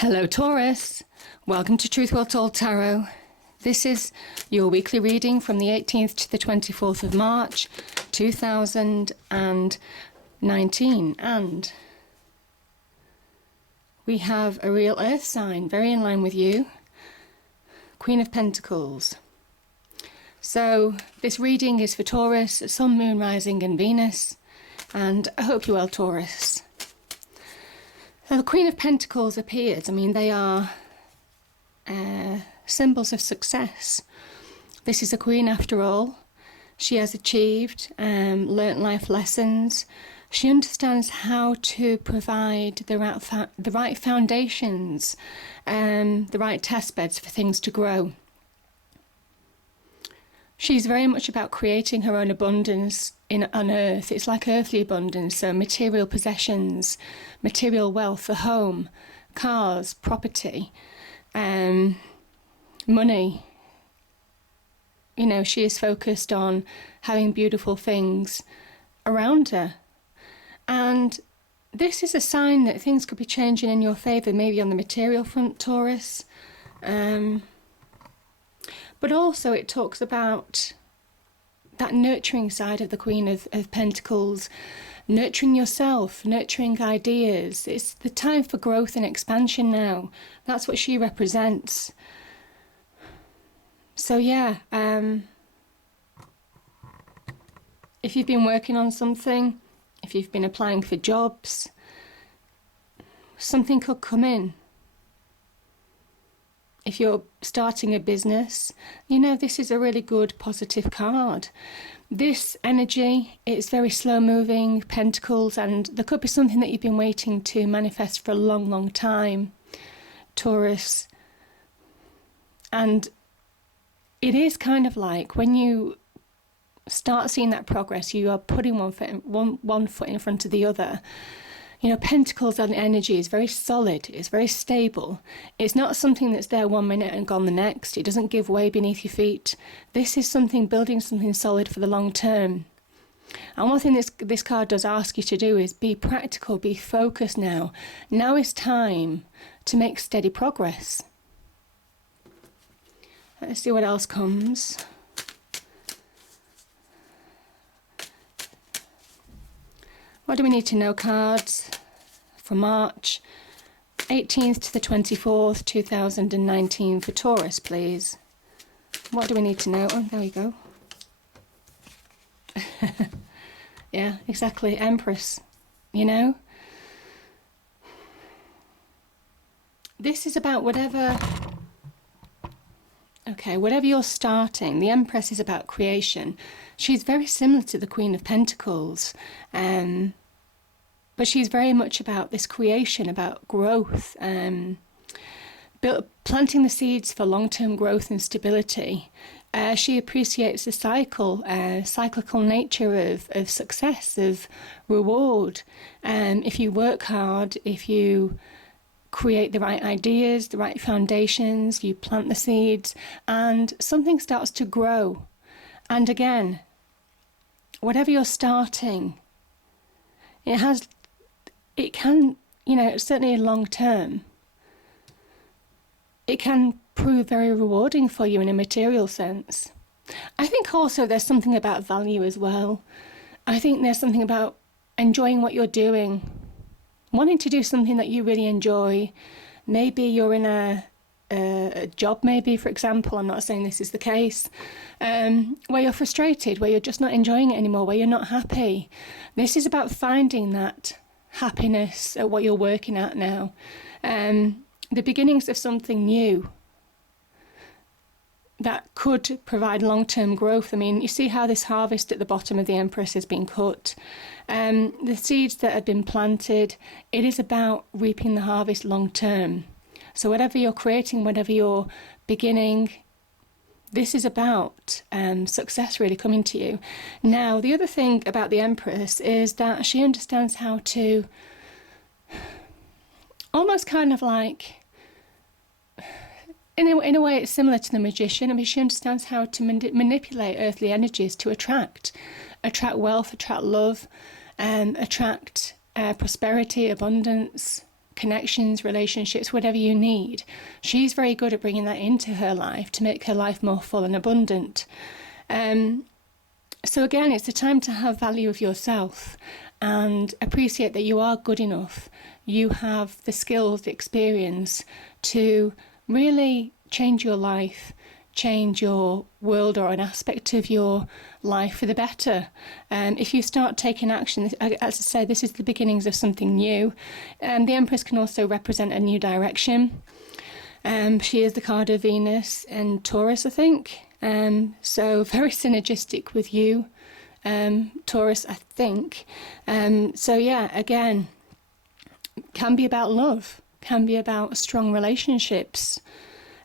Hello Taurus, welcome to Truth Well Told Tarot. This is your weekly reading from the 18th to the 24th of March 2019, and we have a real earth sign, very in line with you, Queen of Pentacles. So this reading is for Taurus, Sun, Moon, Rising and Venus, and I hope you're well, Taurus. Now, the Queen of Pentacles appears. I mean, they are symbols of success. This is a queen after all. She has achieved, learnt life lessons. She understands how to provide the right foundations, the right test beds for things to grow. She's very much about creating her own abundance on earth. It's like earthly abundance, so material possessions, material wealth, a home, cars, property, money. You know, she is focused on having beautiful things around her. And this is a sign that things could be changing in your favour, maybe on the material front, Taurus. But also it talks about that nurturing side of the Queen of Pentacles, nurturing yourself, nurturing ideas. It's the time for growth and expansion now. That's what she represents. So yeah, if you've been working on something, if you've been applying for jobs, something could come in. If you're starting a business, you know, this is a really good positive card. This energy is very slow moving, Pentacles, and there could be something that you've been waiting to manifest for a long, long time, Taurus. And it is kind of like when you start seeing that progress, you are putting one foot in front of the other. You know, Pentacles and energy is very solid, it's very stable. It's not something that's there 1 minute and gone the next. It doesn't give way beneath your feet. This is something, building something solid for the long term. And one thing this card does ask you to do is be practical, be focused now. Now is time to make steady progress. Let's see what else comes. What do we need to know, cards, for March 18th to the 24th, 2019 for Taurus, please? What do we need to know? Oh, there we go. Yeah, exactly. Empress, you know? This is about whatever you're starting. The Empress is about creation. She's very similar to the Queen of Pentacles. But she's very much about this creation, about growth, planting the seeds for long-term growth and stability. She appreciates the cyclical nature of success, of reward. If you work hard, if you create the right ideas, the right foundations, you plant the seeds, and something starts to grow. And again, whatever you're starting, it can, you know, certainly long term, it can prove very rewarding for you in a material sense. I think also there's something about value as well. I think there's something about enjoying what you're doing, wanting to do something that you really enjoy. Maybe you're in a job, maybe, for example, I'm not saying this is the case, where you're frustrated, where you're just not enjoying it anymore, where you're not happy. This is about finding that happiness at what you're working at now. The beginnings of something new that could provide long-term growth. I mean, you see how this harvest at the bottom of the Empress has been cut. The seeds that have been planted, it is about reaping the harvest long-term. So whatever you're creating, whatever you're beginning, this is about success really coming to you. Now, the other thing about the Empress is that she understands how to almost kind of like, in a way it's similar to the Magician. I mean, she understands how to manipulate earthly energies to attract wealth, attract love, attract prosperity, abundance, connections, relationships, whatever you need. She's very good at bringing that into her life to make her life more full and abundant. So again, it's a time to have value of yourself and appreciate that you are good enough. You have the skills, the experience to really change your life, change your world or an aspect of your life for the better. If you start taking action, as I say, this is the beginnings of something new. The Empress can also represent a new direction. She is the card of Venus and Taurus, I think. So very synergistic with you, Taurus, I think. So yeah, again, can be about love, can be about strong relationships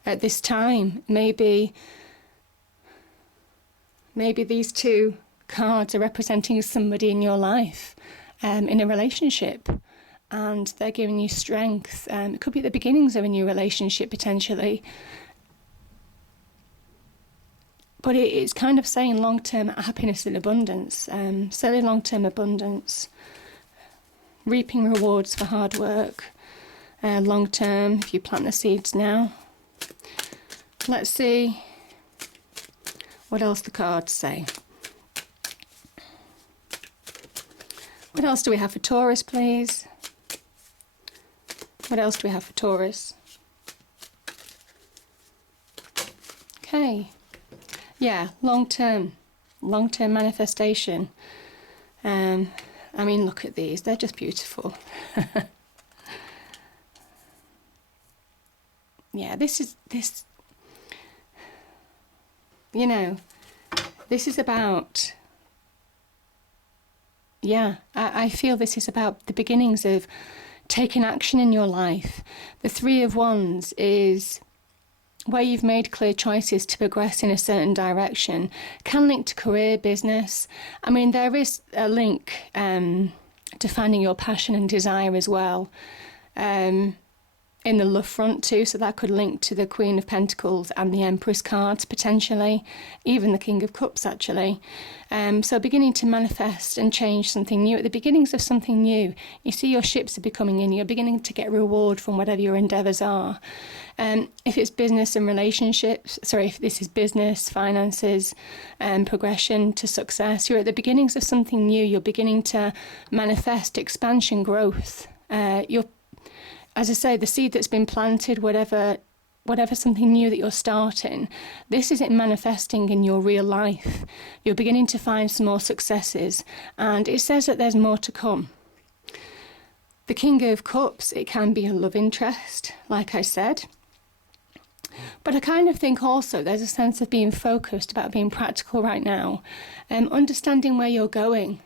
at this time. Maybe these two cards are representing somebody in your life, in a relationship, and they're giving you strength. It could be the beginnings of a new relationship potentially. But it's kind of saying long-term happiness and abundance, certainly long-term abundance, reaping rewards for hard work, long-term if you plant the seeds now. Let's see what else the cards say. What else do we have for Taurus, please? What else do we have for Taurus? Okay. Yeah, long-term manifestation. I mean, look at these. They're just beautiful. Yeah, this is about, I feel this is about the beginnings of taking action in your life. The Three of Wands is where you've made clear choices to progress in a certain direction. Can link to career, business. I mean, there is a link to finding your passion and desire as well. In the love front too, so that could link to the Queen of Pentacles and the Empress cards potentially, even the King of Cups actually. So beginning to manifest and change something new, at the beginnings of something new, you see your ships are becoming in, you're beginning to get reward from whatever your endeavours are. If it's business and relationships, if this is business, finances, progression to success, you're at the beginnings of something new, you're beginning to manifest expansion, growth. As I say, the seed that's been planted, whatever something new that you're starting, this is it manifesting in your real life. You're beginning to find some more successes, and it says that there's more to come. The King of Cups, it can be a love interest, like I said. But I kind of think also there's a sense of being focused, about being practical right now, understanding where you're going.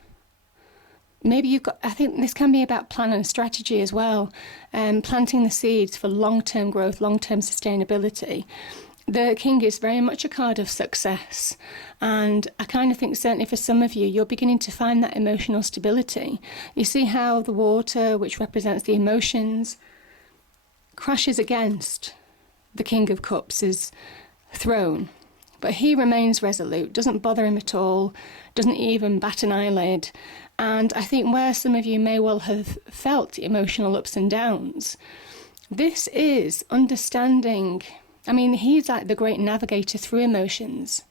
Maybe I think this can be about plan and strategy as well, planting the seeds for long-term growth, long-term sustainability. The King is very much a card of success, and I kind of think certainly for some of you, you're beginning to find that emotional stability. You see how the water, which represents the emotions, crashes against the King of Cups' throne. But he remains resolute, doesn't bother him at all, doesn't even bat an eyelid. And I think where some of you may well have felt emotional ups and downs, this is understanding. I mean, he's like the great navigator through emotions,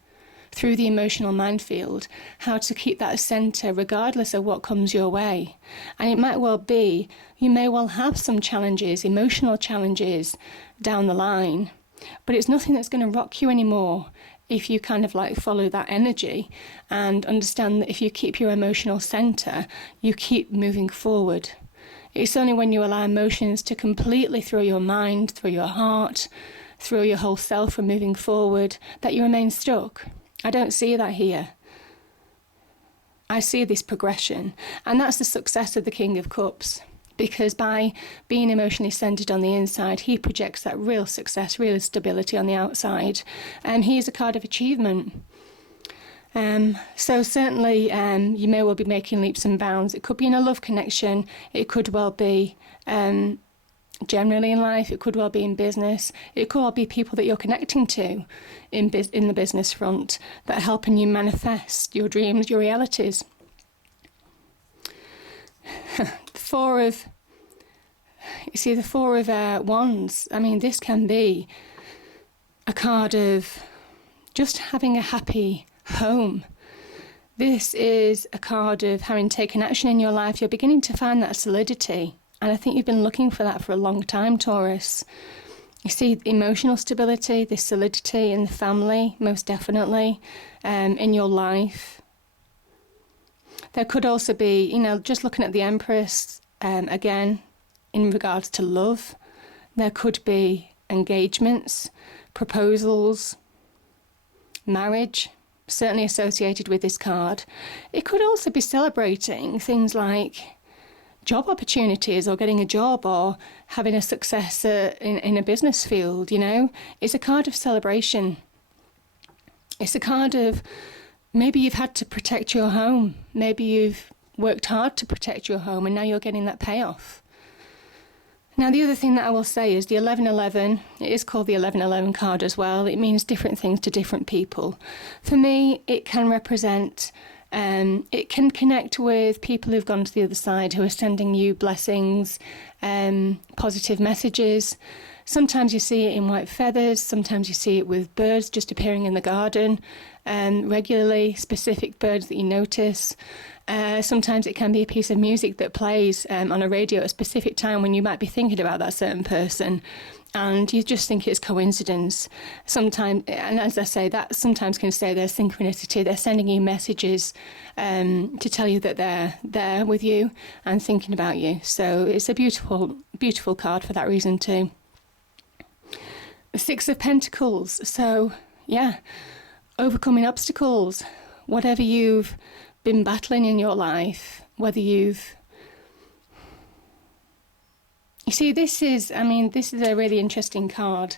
through the emotional minefield, how to keep that centre regardless of what comes your way. And it might well be, you may well have some challenges, emotional challenges down the line, but it's nothing that's going to rock you anymore. If you kind of like follow that energy and understand that if you keep your emotional centre, you keep moving forward. It's only when you allow emotions to completely throw your mind, through your heart, through your whole self from moving forward, that you remain stuck. I don't see that here. I see this progression, and that's the success of the King of Cups. Because by being emotionally centered on the inside, he projects that real success, real stability on the outside. And he is a card of achievement. So certainly you may well be making leaps and bounds. It could be in a love connection. It could well be generally in life. It could well be in business. It could well be people that you're connecting to in the business front that are helping you manifest your dreams, your realities. You see the Four of Wands. I mean, this can be a card of just having a happy home. This is a card of having taken action in your life. You're beginning to find that solidity. And I think you've been looking for that for a long time, Taurus. You see emotional stability, this solidity in the family, most definitely, in your life. There could also be, you know, just looking at the Empress, again, in regards to love. There could be engagements, proposals, marriage, certainly associated with this card. It could also be celebrating things like job opportunities or getting a job or having a success in a business field, you know. It's a card of celebration. It's a card of maybe you've had to protect your home. Maybe you've worked hard to protect your home and now you're getting that payoff. Now, the other thing that I will say is the 1111, it is called the 1111 card as well. It means different things to different people. For me, it can represent, it can connect with people who've gone to the other side, who are sending you blessings, positive messages. Sometimes you see it in white feathers. Sometimes you see it with birds just appearing in the garden regularly, specific birds that you notice. Sometimes it can be a piece of music that plays on a radio at a specific time when you might be thinking about that certain person and you just think it's coincidence. Sometimes, and as I say, that sometimes can say there's synchronicity. They're sending you messages to tell you that they're there with you and thinking about you. So it's a beautiful, beautiful card for that reason too. The Six of Pentacles. So, yeah, overcoming obstacles, whatever you've been battling in your life, whether you've... You see, this is a really interesting card.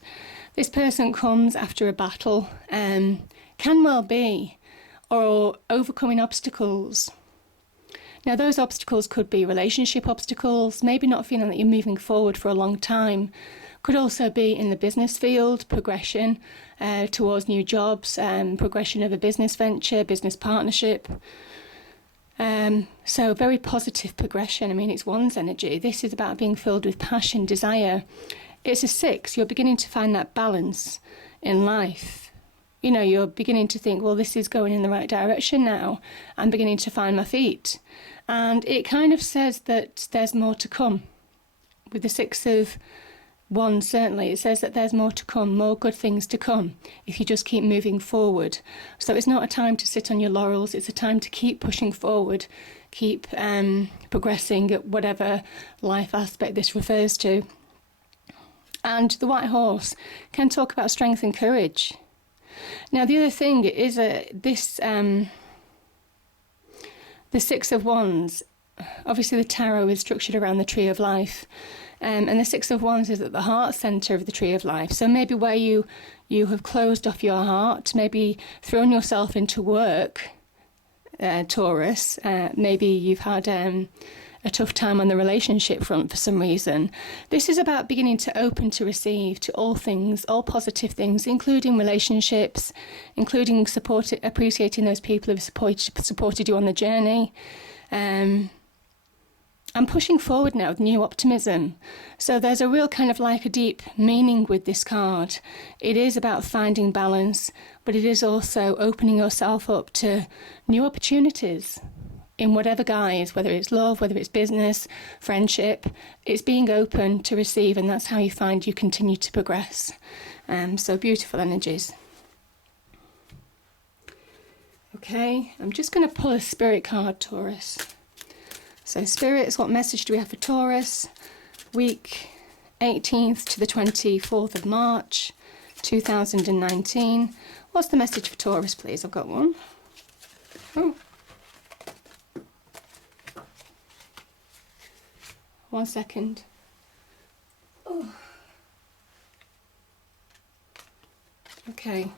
This person comes after a battle, can well be, or overcoming obstacles. Now, those obstacles could be relationship obstacles, maybe not feeling that you're moving forward for a long time. Could also be in the business field, progression towards new jobs, progression of a business venture, business partnership. So very positive progression. I mean, it's one's energy. This is about being filled with passion, desire. It's a 6. You're beginning to find that balance in life. You know, you're beginning to think, well, this is going in the right direction now. I'm beginning to find my feet. And it kind of says that there's more to come. With the 6 of Wands, certainly, it says that there's more to come, more good things to come, if you just keep moving forward. So it's not a time to sit on your laurels, it's a time to keep pushing forward, keep progressing at whatever life aspect this refers to. And the White Horse can talk about strength and courage. Now, the other thing is the 6 of Wands, obviously the tarot is structured around the Tree of Life. And the 6 of Wands is at the heart centre of the Tree of Life. So maybe where you have closed off your heart, maybe thrown yourself into work, Taurus, maybe you've had a tough time on the relationship front for some reason. This is about beginning to open to receive to all things, all positive things, including relationships, including appreciating those people who've supported you on the journey. I'm pushing forward now with new optimism. So there's a real kind of like a deep meaning with this card. It is about finding balance, but it is also opening yourself up to new opportunities in whatever guise, whether it's love, whether it's business, friendship. It's being open to receive, and that's how you find you continue to progress. So beautiful energies. Okay, I'm just going to pull a spirit card, Taurus. So spirits, what message do we have for Taurus? Week 18th to the 24th of March, 2019. What's the message for Taurus, please? I've got one. Oh. 1 second. Oh. Okay.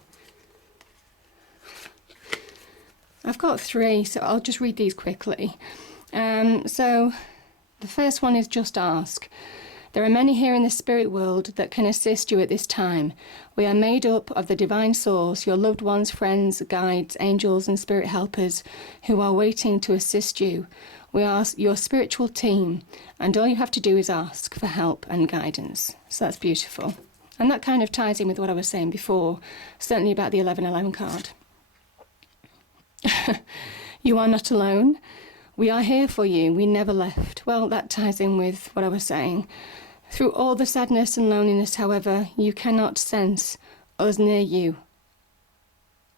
I've got 3, so I'll just read these quickly. So the first one is just ask. There are many here in the spirit world that can assist you at this time. We are made up of the divine source, your loved ones, friends, guides, angels and spirit helpers who are waiting to assist you. We are your spiritual team, and all you have to do is ask for help and guidance. So that's beautiful. And that kind of ties in with what I was saying before, certainly about the 1111 card. You are not alone. We are here for you. We never left. Well, that ties in with what I was saying. Through all the sadness and loneliness, however, you cannot sense us near you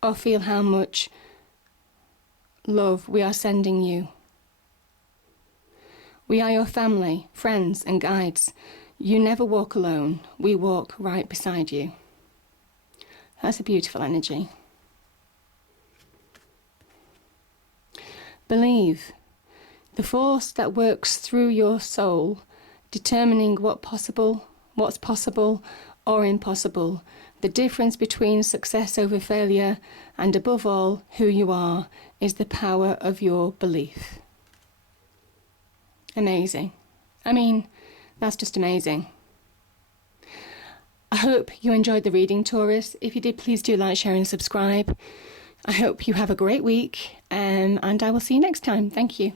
or feel how much love we are sending you. We are your family, friends and guides. You never walk alone. We walk right beside you. That's a beautiful energy. Believe. The force that works through your soul, determining what's possible or impossible, the difference between success over failure, and above all, who you are, is the power of your belief. Amazing. I mean, that's just amazing. I hope you enjoyed the reading, Taurus. If you did, please do like, share and subscribe. I hope you have a great week, and I will see you next time. Thank you.